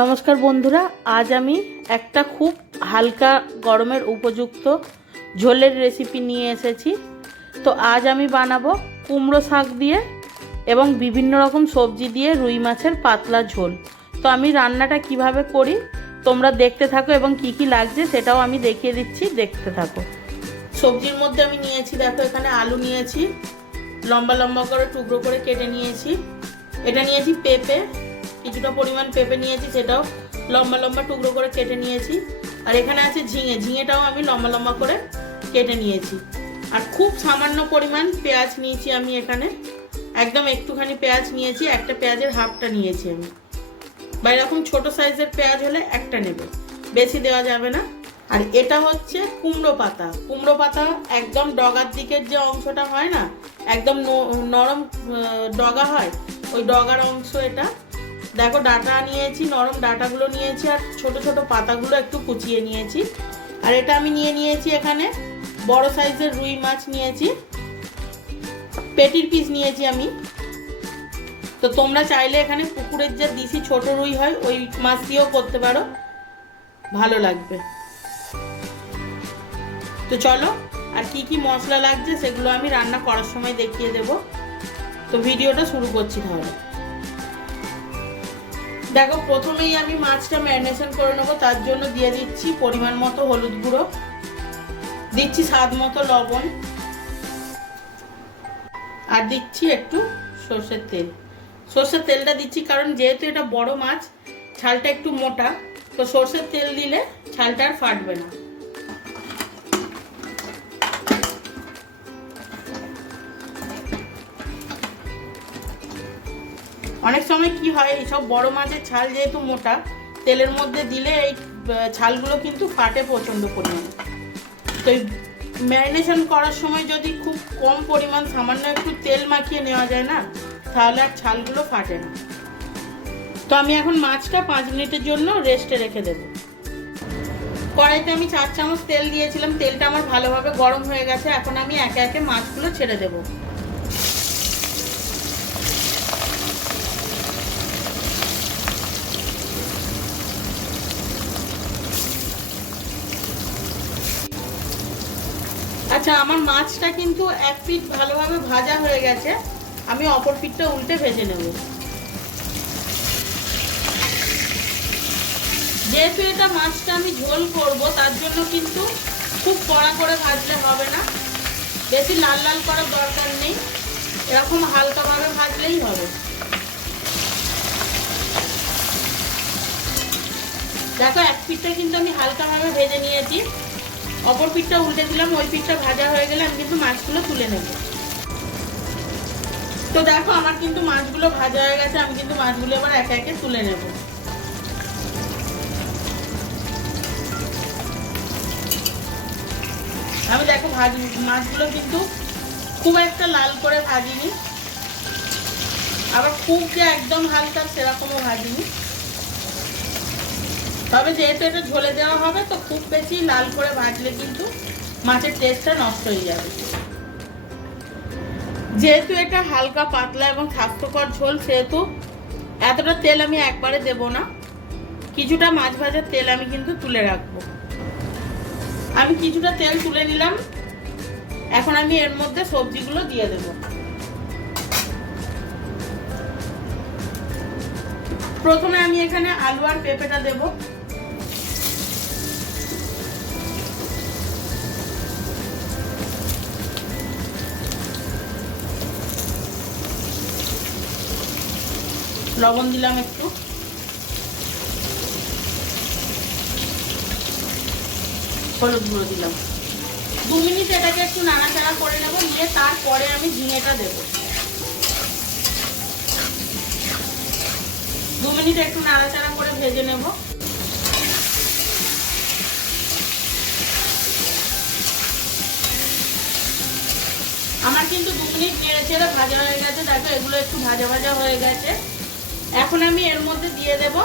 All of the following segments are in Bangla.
নমস্কার বন্ধুরা, আজ আমি একটা খুব হালকা গরমের উপযুক্ত ঝোলের রেসিপি নিয়ে এসেছি। তো আজ আমি বানাবো কুমড়ো শাক দিয়ে এবং বিভিন্ন রকম সবজি দিয়ে রুই মাছের পাতলা ঝোল। তো আমি রান্নাটা কিভাবে করি তোমরা দেখতে থাকো এবং কি কি লাগছে সেটাও আমি দেখিয়ে দিচ্ছি, দেখতে থাকো। সবজির মধ্যে আমি নিয়েছি, দেখো এখানে আলু নিয়েছি, লম্বা লম্বা করে টুকরো করে কেটে নিয়েছি। এটা নিয়েছি পেঁপে, কিছুটা পরিমাণ পেঁপে নিয়েছি, সেটাও লম্বা লম্বা টুকরো করে কেটে নিয়েছি। আর এখানে আছে ঝিঙে, ঝিঙেটাও আমি লম্বা লম্বা করে কেটে নিয়েছি। আর খুব সামান্য পরিমাণ পেঁয়াজ নিয়েছি আমি, এখানে একদম একটুখানি পেঁয়াজ নিয়েছি, একটা পেঁয়াজের হাফটা নিয়েছি আমি, বা এরকম ছোটো সাইজের পেঁয়াজ হলে একটা নেবে, বেশি দেওয়া যাবে না। আর এটা হচ্ছে কুমড়ো পাতা। কুমড়ো পাতা একদম ডগার দিকের যে অংশটা হয় না, একদম নরম ডগা হয়, ওই ডগার অংশ এটা। দেখো ডাটা নিয়েছি, নরম ডাটাগুলো নিয়েছি, আর ছোট ছোট পাতাগুলো একটু কুচিয়ে নিয়েছি। আর এটা আমি নিয়েছি এখানে বড় সাইজের রুই মাছ নিয়েছি, পেটির পিস নিয়েছি আমি। তো তোমরা চাইলে এখানে পুকুরের যে দেশি ছোট রুই হয় ওই মাছ দিয়েও করতে পারো, ভালো লাগবে। তো চলো, আর কি কি মশলা লাগছে সেগুলো আমি রান্না করার সময় দেখিয়ে দেব। তো ভিডিওটা শুরু করছি তাহলে। দেখো প্রথমেই আমি মাছটা ম্যারিনেশন করে নেবো, তার জন্য দিয়ে দিচ্ছি পরিমাণ মতো হলুদ গুঁড়ো, দিচ্ছি স্বাদ মতো লবণ, আর দিচ্ছি একটু সর্ষের তেল। সর্ষের তেলটা দিচ্ছি কারণ যেহেতু এটা বড় মাছ, ছালটা একটু মোটা, তো সর্ষের তেল দিলে ছালটা আর ফাটবে না। অনেক সময় কি হয়, এইসব বড় মাছের ছাল যেহেতু মোটা, তেলের মধ্যে দিলে এই ছালগুলো কিন্তু ফাটে প্রচণ্ড পরিমাণে। তো ম্যারিনেশন করার সময় যদি খুব কম পরিমাণ সামান্য একটু তেল মাখিয়ে নেওয়া যায় না, তাহলে আর ছালগুলো ফাটে না। তো আমি এখন মাছটা 5 মিনিটের জন্য রেস্টে রেখে দেব। কড়াইতে আমি 4 চামচ তেল দিয়েছিলাম, তেলটা আমার ভালোভাবে গরম হয়ে গেছে। এখন আমি একে একে মাছগুলো ছেড়ে দেবো। আচ্ছা, আমার মাছটা কিন্তু এক পিঠ ভালোভাবে ভাজা হয়ে গেছে, আমি অপর পিঠটা উল্টে ভেজে নেব। যেহেতু এটা মাছটা আমি ঝোল করব, তার জন্য কিন্তু খুব কড়া করে ভাজলে হবে না, বেশি লাল লাল করার দরকার নেই, এরকম হালকাভাবে ভাজলেই হবে। দেখো এক পিঠটা কিন্তু আমি হালকাভাবে ভেজে নিয়েছি, অপর পিঠটা উল্টে দিলাম। ওই পিঠটা ভাজা হয়ে গেলে আমি কিন্তু মাছগুলো তুলে নেব। তো দেখো আমার কিন্তু মাছগুলো ভাজা হয়ে গেছে, আমি কিন্তু মাছগুলো এবার একে একে তুলে নেব। আমি দেখো মাছগুলো কিন্তু খুব একটা লাল করে ভাজিনি, আবার খুব যে একদম হালকা সেরকমও ভাজিনি। তবে যেহেতু এটা ঝোলে দেওয়া হবে, তো খুব বেশি লাল করে ভাজলে কিন্তু মাছের টেস্টটা নষ্ট হয়ে যাবে। যেহেতু এটা হালকা পাতলা এবং স্বাস্থ্যকর ঝোল, সেহেতু এতটা তেল আমি একবারে দেব না, কিছুটা মাছ ভাজার তেল আমি কিন্তু তুলে রাখবো। আমি কিছুটা তেল তুলে নিলাম, এখন আমি এর মধ্যে সবজিগুলো দিয়ে দেব। প্রথমে আমি এখানে আলু আর পেঁপেটা দেব। লবণ দিলাম একটু, হলুদ গুঁড়ো দিলাম। 2 মিনিট এটাকে একটু নাড়াচাড়া করে নেব, নিয়ে তারপরে আমি ঝিঙেটা দেব। 2 মিনিট একটু নাড়াচাড়া করে ভেজে নেব। আমার কিন্তু 2 মিনিট নেড়ে চেড়ে ভাজা হয়ে গেছে। দেখো এগুলো একটু ভাজা ভাজা হয়ে গেছে। এখন আমি এর মধ্যে দিয়ে দেব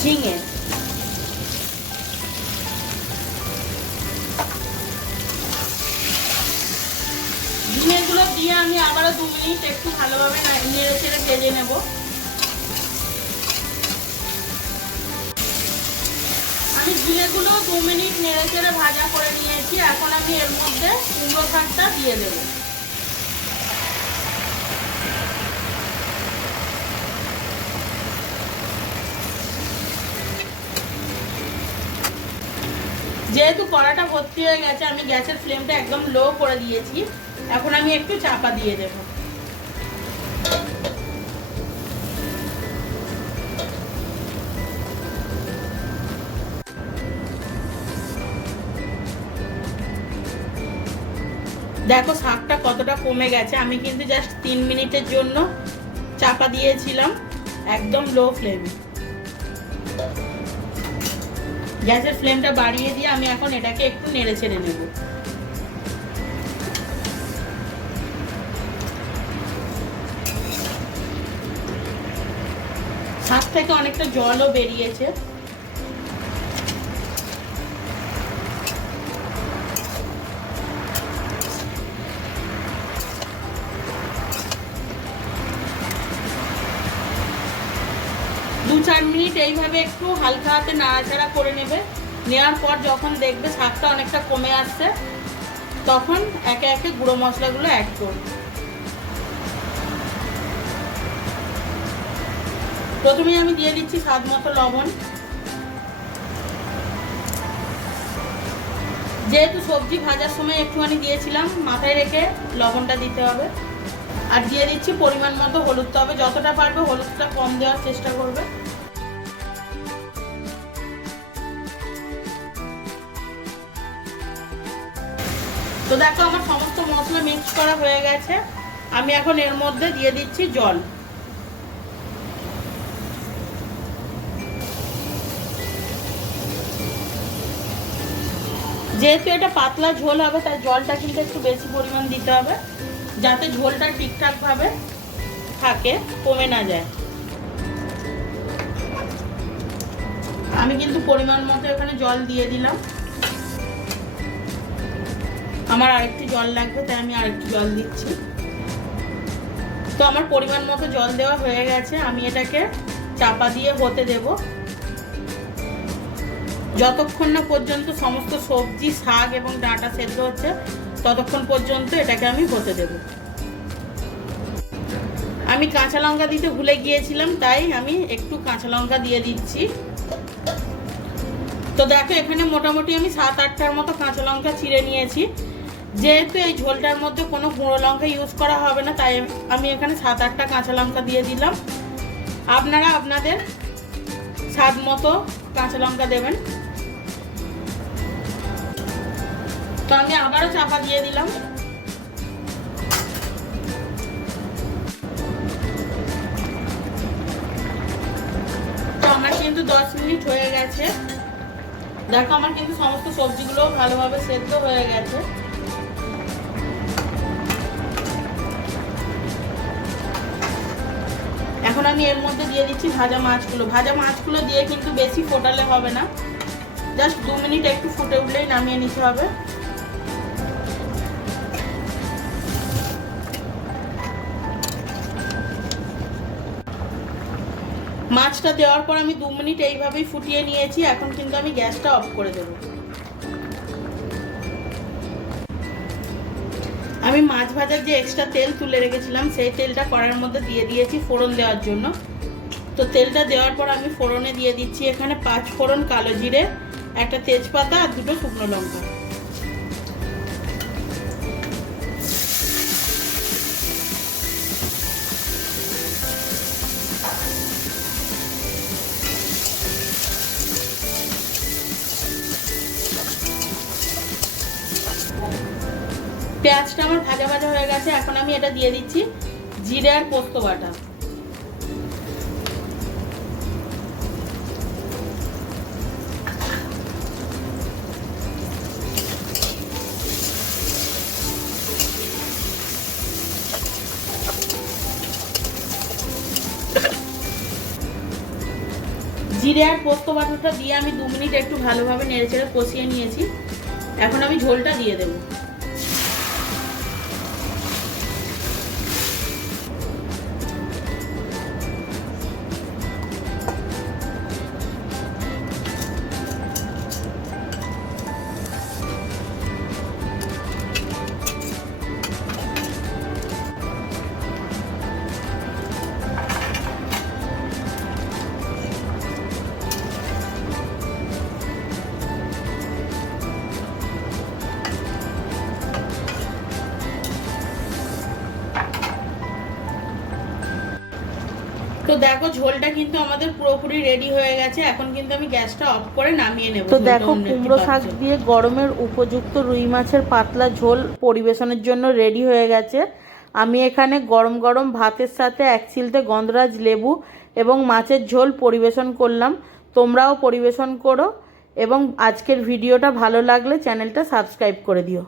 ঝিঙে। ঝিঙেগুলো দিয়ে আমি আবারও 2 মিনিট একটু ভালোভাবে নেড়ে চেড়ে ভেজে নেব। ঝিঙেগুলো 2 মিনিট নেড়ে চেড়ে ভাজা করে নিয়েছি। এখন আমি এর মধ্যে কুমড়ো শাকটা দিয়ে দেবো। যেহেতু কড়াটা ভর্তি হয়ে গেছে, আমি গ্যাসের ফ্লেমটা একদম লো করে দিয়েছি। এখন আমি একটু চাপা দিয়ে দেব। দেখো শাকটা কতটা কমে গেছে। আমি কিন্তু জাস্ট 3 মিনিটের জন্য চাপা দিয়েছিলাম একদম লো ফ্লেমে। গ্যাসের ফ্লেমটা বাড়িয়ে দিয়ে আমি এখন এটাকে একটু নেড়ে ছেড়ে নেব। শাক থেকে অনেকটা জলও বেরিয়েছে। দু 4 মিনিট এইভাবে একটু হালকা হাতে নাড়াচাড়া করে নেবে। নেওয়ার পর যখন দেখবে শাকটা অনেকটা কমে আসছে, তখন একে একে গুঁড়ো মশলাগুলো অ্যাড করবে। প্রথমে আমি দিয়ে দিচ্ছি স্বাদ মতো লবণ। যেহেতু সবজি ভাজার সময় একটুখানি দিয়েছিলাম, মাথায় রেখে লবণটা দিতে হবে। আর দিয়ে দিচ্ছি পরিমাণ মতো হলুদ। তবে যতটা পারবে হলুদটা কম দেওয়ার চেষ্টা করবে। তো দেখো আমার সমস্ত মশলা মিক্স করা হয়ে গেছে। আমি এখন এর মধ্যে দিয়ে দিচ্ছি জল। যেহেতু এটা পাতলা ঝোল হবে, তাই জলটা কিন্তু একটু বেশি পরিমাণ দিতে হবে, যাতে ঝোলটা ঠিকঠাকভাবে থাকে, কমে না যায়। আমি কিন্তু পরিমাণ মতো এখানে জল দিয়ে দিলাম। আমার আরেকটু জল লাগবে, তাই আমি আরেকটু জল দিচ্ছি। তো আমার পরিমাণ মতো জল দেওয়া হয়ে গেছে। আমি এটাকে চাপা দিয়ে হতে দেব যতক্ষণ না পর্যন্ত সমস্ত সবজি, শাক এবং ডাঁটা সেদ্ধ হচ্ছে, ততক্ষণ পর্যন্ত এটাকে আমি হতে দেব। আমি কাঁচা লঙ্কা দিতে ভুলে গিয়েছিলাম, তাই আমি একটু কাঁচা লঙ্কা দিয়ে দিচ্ছি। তো দেখো এখানে মোটামুটি আমি 7-8টার মতো কাঁচা লঙ্কা চিড়ে নিয়েছি। যেহেতু এই ঝোলটার মধ্যে কোনো গুঁড়ো লঙ্কা ইউজ করা হবে না, তাই আমি এখানে 7-8টা কাঁচা লঙ্কা দিয়ে দিলাম। আপনারা আপনাদের স্বাদ মতো কাঁচা লঙ্কা দেবেন। তো আমি আবারও চাপা দিয়ে দিলাম। তো আমার কিন্তু 10 মিনিট হয়ে গেছে। দেখো আমার কিন্তু সমস্ত সবজিগুলো ভালোভাবে সেদ্ধ হয়ে গেছে। এখন আমি এর মধ্যে দিয়ে দিচ্ছি ভাজা মাছগুলো। ভাজা মাছগুলো দিয়ে কিন্তু বেশি ফোটালে হবে না, জাস্ট 2 মিনিট একটু ফুটে উঠলেই নামিয়ে নিতে হবে। মাছটা দেওয়ার পর আমি 2 মিনিট এইভাবেই ফুটিয়ে নিয়েছি। এখন কিন্তু আমি গ্যাসটা অফ করে দেব। আমি মাছ ভাজার যে এক্সট্রা তেল তুলে রেখেছিলাম, সেই তেলটা কড়াইয়ের মধ্যে দিয়ে দিয়েছি ফোড়ন দেওয়ার জন্য। তো তেলটা দেওয়ার পর আমি ফোড়নে দিয়ে দিচ্ছি এখানে 5 ফোড়ন, কালো জিরে, একটা তেজপাতা আর 2টো শুকনো লঙ্কা। পেঁয়াজটা আমার ভাজা ভাজা হয়ে গেছে। এখন আমি এটা দিয়ে দিচ্ছি জিরে আর পোস্ত বাটা। জিরে আর পোস্ত বাটাটা দিয়ে আমি 2 মিনিট একটু ভালোভাবে নেড়েচেড়ে কষিয়ে নিয়েছি। এখন আমি ঝোলটা দিয়ে দেবো। তো দেখো ঝোলটা কিন্তু আমাদের পুরোপুরি রেডি হয়ে গেছে। এখন কিন্তু আমি গ্যাসটা অফ করে নামিয়ে নেব। তো দেখো কুমড়ো শাক দিয়ে গরমের উপযুক্ত রুই মাছের পাতলা ঝোল পরিবেশনের জন্য রেডি হয়ে গেছে। আমি এখানে গরম গরম ভাতের সাথে 1 চিলতে গন্ধরাজ লেবু এবং মাছের ঝোল পরিবেশন করলাম। তোমরাও পরিবেশন করো এবং আজকের ভিডিওটা ভালো লাগলে চ্যানেলটা সাবস্ক্রাইব করে দিও।